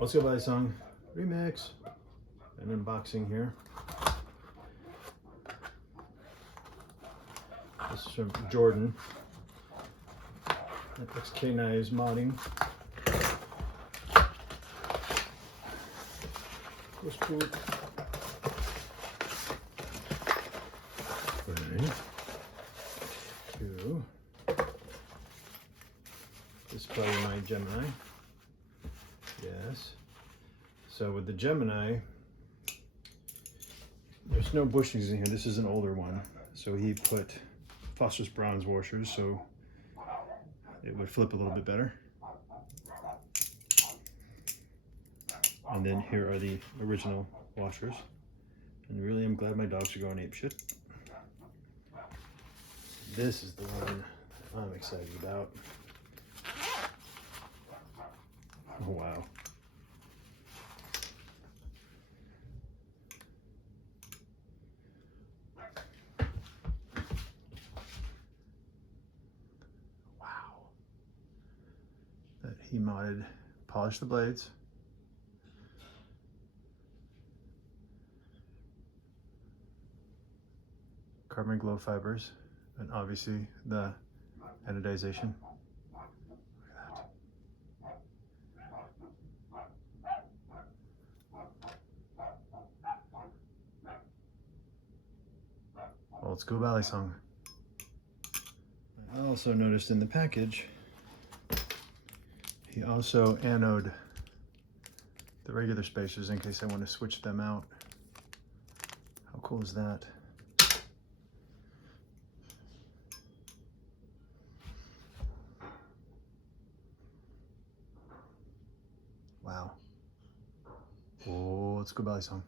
Let's go Balisong remix and unboxing here. This is from Jordan. XK9 is modding. Push poop. Right. Two. This is probably my Gemini. Yes. So with the Gemini, there's no bushings in here. This is an older one. So he put phosphorus bronze washers so it would flip a little bit better. And then here are the original washers. And really, I'm glad my dogs are going apeshit. This is the one I'm excited about. Oh, wow. Wow. That he modded, polished the blades. Carbon glow fibers, and obviously the anodization. Look at that. Old school Balisong. I also noticed in the package, he also anode the regular spacers in case I want to switch them out. How cool is that? Wow. Oh, let's go Balisong.